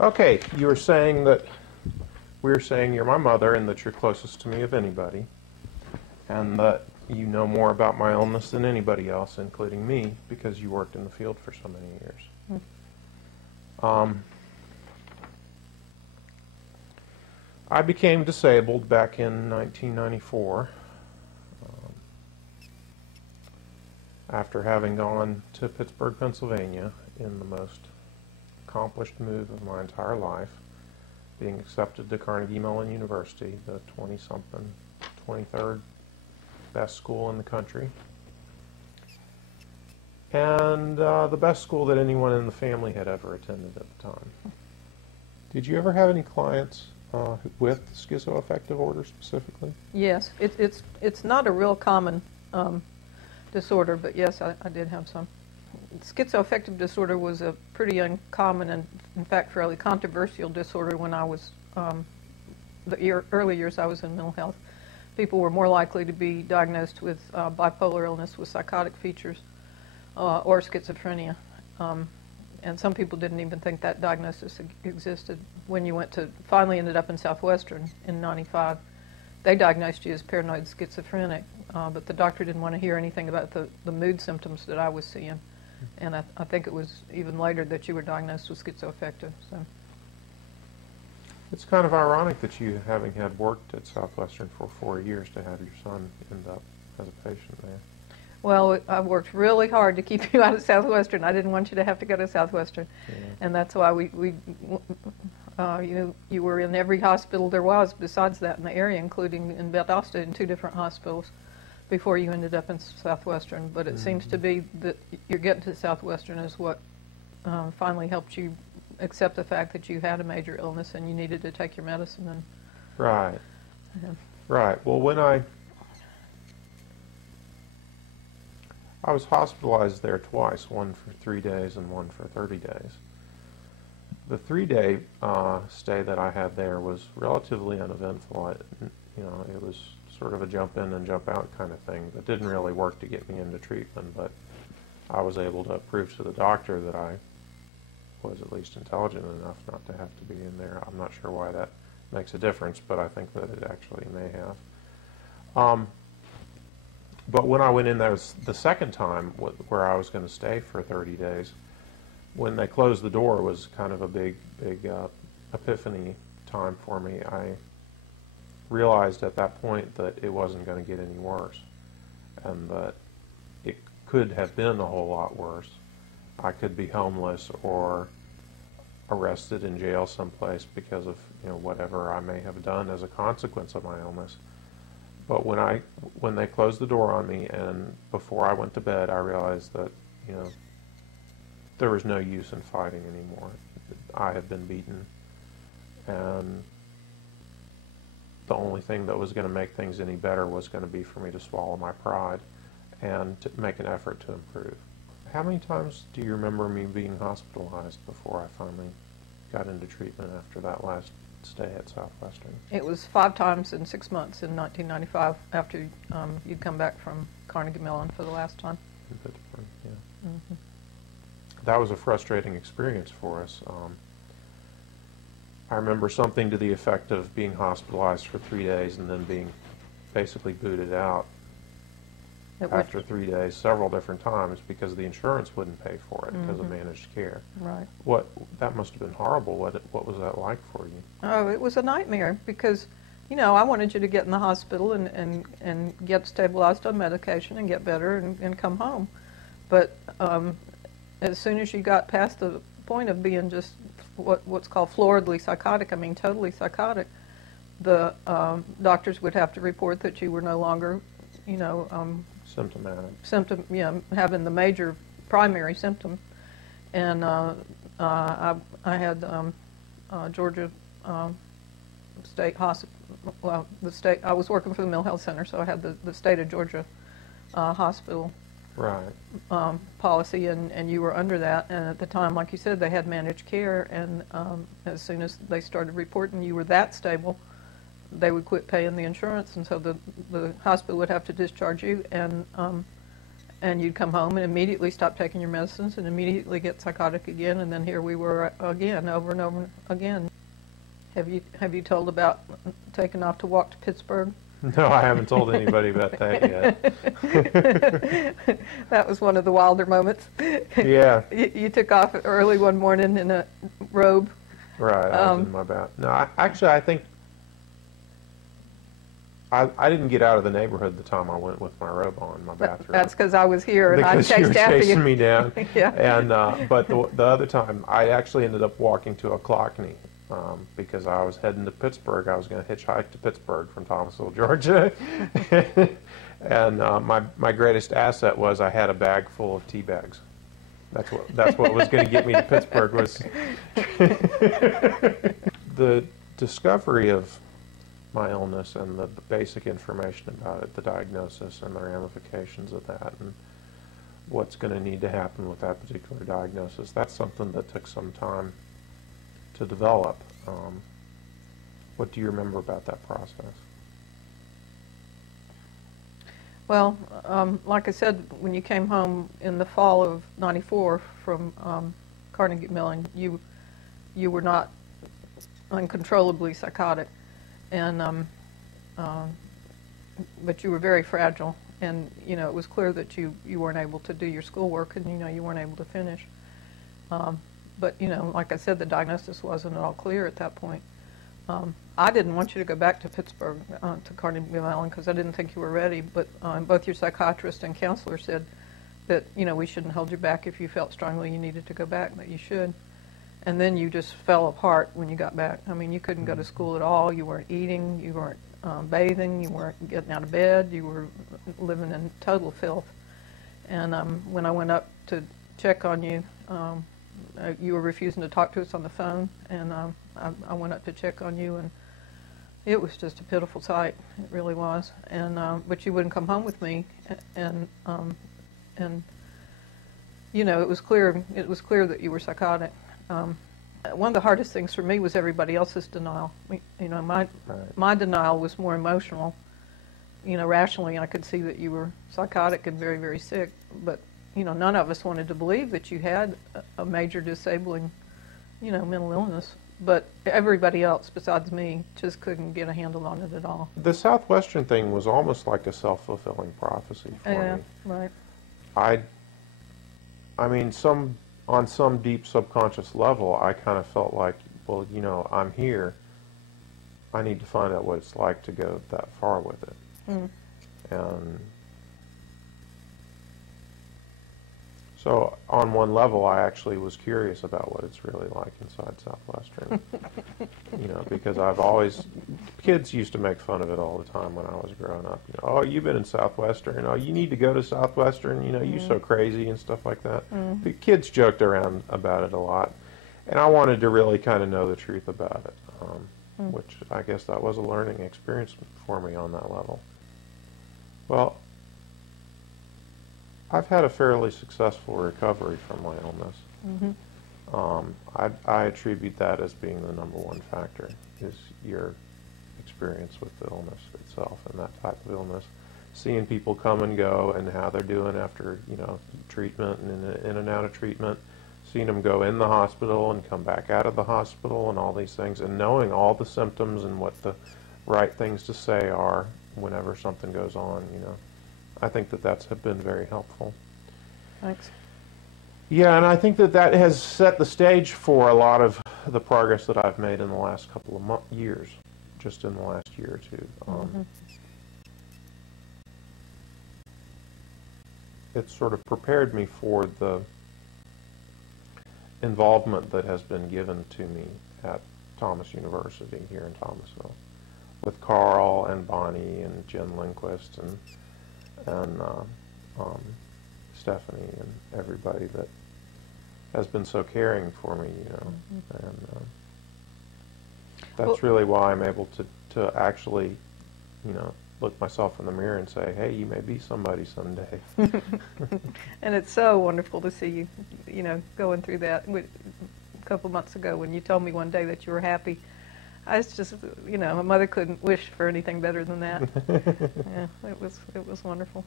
Okay, you were saying that we were saying you're my mother and that you're closest to me of anybody, and that you know more about my illness than anybody else, including me, because you worked in the field for so many years. I became disabled back in 1994 after having gone to Pittsburgh, Pennsylvania in the most accomplished move of my entire life, being accepted to Carnegie Mellon University, the 20-something, 23rd best school in the country, and the best school that anyone in the family had ever attended at the time. Did you ever have any clients with schizoaffective order specifically? Yes, it's not a real common disorder, but yes, I did have some. Schizoaffective disorder was a pretty uncommon and, in fact, fairly controversial disorder when I was, early years I was in mental health. People were more likely to be diagnosed with bipolar illness with psychotic features or schizophrenia. And some people didn't even think that diagnosis existed. When you finally ended up in Southwestern in '95, they diagnosed you as paranoid schizophrenic, but the doctor didn't want to hear anything about the mood symptoms that I was seeing. And I think it was even later that you were diagnosed with schizoaffective. So. It's kind of ironic that you, having had worked at Southwestern for 4 years, to have your son end up as a patient there. Well, I worked really hard to keep you out of Southwestern. I didn't want you to have to go to Southwestern. Yeah. And that's why you were in every hospital there was besides that in the area, including in Bethesda in 2 different hospitals before you ended up in Southwestern. But it seems to be that you're getting to Southwestern is what finally helped you accept the fact that you had a major illness and you needed to take your medicine. And right. Right. Well, when I was hospitalized there twice, one for 3 days and one for 30 days. The 3-day stay that I had there was relatively uneventful. It was sort of a jump in and jump out kind of thing. It didn't really work to get me into treatment, but I was able to prove to the doctor that I was at least intelligent enough not to have to be in there. I'm not sure why that makes a difference, but I think that it actually may have. But when I went in there the second time, where I was going to stay for 30 days, when they closed the door, it was kind of a big epiphany time for me. I realized at that point that it wasn't going to get any worse, and that it could have been a whole lot worse. I could be homeless or arrested in jail someplace because of whatever I may have done as a consequence of my illness. But when they closed the door on me, and before I went to bed, I realized that there was no use in fighting anymore. I had been beaten, and the only thing that was going to make things any better was going to be for me to swallow my pride and to make an effort to improve. How many times do you remember me being hospitalized before I finally got into treatment after that last stay at Southwestern? It was 5 times in 6 months in 1995 after you'd come back from Carnegie Mellon for the last time. In Pittsburgh, yeah. Mm-hmm. That was a frustrating experience for us. I remember something to the effect of being hospitalized for 3 days and then being basically booted out after 3 days several different times because the insurance wouldn't pay for it because of managed care. Right. That must have been horrible. What was that like for you? Oh, it was a nightmare because, I wanted you to get in the hospital and get stabilized on medication and get better and come home. But as soon as you got past the point of being just what's called floridly psychotic, totally psychotic, the doctors would have to report that you were no longer, symptomatic. Having the major primary symptom. And I had Georgia State Hospital, I was working for the Mill Health Center, so I had the state of Georgia hospital policy, and you were under that. And at the time, like you said, they had managed care, and as soon as they started reporting you were that stable, they would quit paying the insurance, and so the hospital would have to discharge you, and and you'd come home and immediately stop taking your medicines and immediately get psychotic again, and then here we were again, over and over again. Have you told about taking off to walk to Pittsburgh? No, I haven't told anybody about that yet. That was one of the wilder moments. Yeah. You took off early one morning in a robe. Right, I was in my bath. No, I think I didn't get out of the neighborhood the time I went with my robe on, my bathrobe. That's because I was here and I because chased you were after chasing you. me down. Yeah. And but the other time, I actually ended up walking to Ocklackney because I was heading to Pittsburgh. I was going to hitchhike to Pittsburgh from Thomasville, Georgia. And my greatest asset was I had a bag full of tea bags. That's what was going to get me to Pittsburgh was the discovery of my illness and the basic information about it, the diagnosis and the ramifications of that, and what's going to need to happen with that particular diagnosis. That's something that took some time to develop. What do you remember about that process? Well, like I said, when you came home in the fall of '94 from Carnegie Mellon, you were not uncontrollably psychotic, and but you were very fragile, and it was clear that you weren't able to do your schoolwork, and you weren't able to finish. But like I said, the diagnosis wasn't at all clear at that point. I didn't want you to go back to Pittsburgh to Carnegie Mellon because I didn't think you were ready. But both your psychiatrist and counselor said that we shouldn't hold you back if you felt strongly you needed to go back, that you should. And then you just fell apart when you got back. I mean, you couldn't go to school at all. You weren't eating. You weren't bathing. You weren't getting out of bed. You were living in total filth. And when I went up to check on you, you were refusing to talk to us on the phone. And I went up to check on you, and it was just a pitiful sight. It really was. And but you wouldn't come home with me, and it was clear. It was clear that you were psychotic. One of the hardest things for me was everybody else's denial. My denial was more emotional. Rationally, I could see that you were psychotic and very, very sick, but none of us wanted to believe that you had a major disabling, mental illness. But everybody else besides me just couldn't get a handle on it at all. The Southwestern thing was almost like a self-fulfilling prophecy for me. Right. I mean, on some deep subconscious level, I kind of felt like, well, I'm here. I need to find out what it's like to go that far with it. Mm. And so on one level, I actually was curious about what it's really like inside Southwestern. Because kids used to make fun of it all the time when I was growing up. Oh, you've been in Southwestern. Oh, you need to go to Southwestern. You're so crazy and stuff like that. Mm. The kids joked around about it a lot. And I wanted to really kind of know the truth about it, which I guess that was a learning experience for me on that level. Well, I've had a fairly successful recovery from my illness. Mm-hmm. I attribute that as being the number one factor, is your experience with the illness itself and that type of illness. Seeing people come and go and how they're doing after, treatment and in and out of treatment. Seeing them go in the hospital and come back out of the hospital and all these things, and knowing all the symptoms and what the right things to say are whenever something goes on, I think that's been very helpful. Thanks. Yeah, and I think that has set the stage for a lot of the progress that I've made in the last couple of years, just in the last year or two. It's sort of prepared me for the involvement that has been given to me at Thomas University here in Thomasville, with Carl and Bonnie and Jen Lindquist and Stephanie and everybody that has been so caring for me, and that's really why I'm able to actually, look myself in the mirror and say, hey, you may be somebody someday. And it's so wonderful to see you, going through that. A couple months ago when you told me one day that you were happy, I was just, a mother couldn't wish for anything better than that. Yeah, it was wonderful.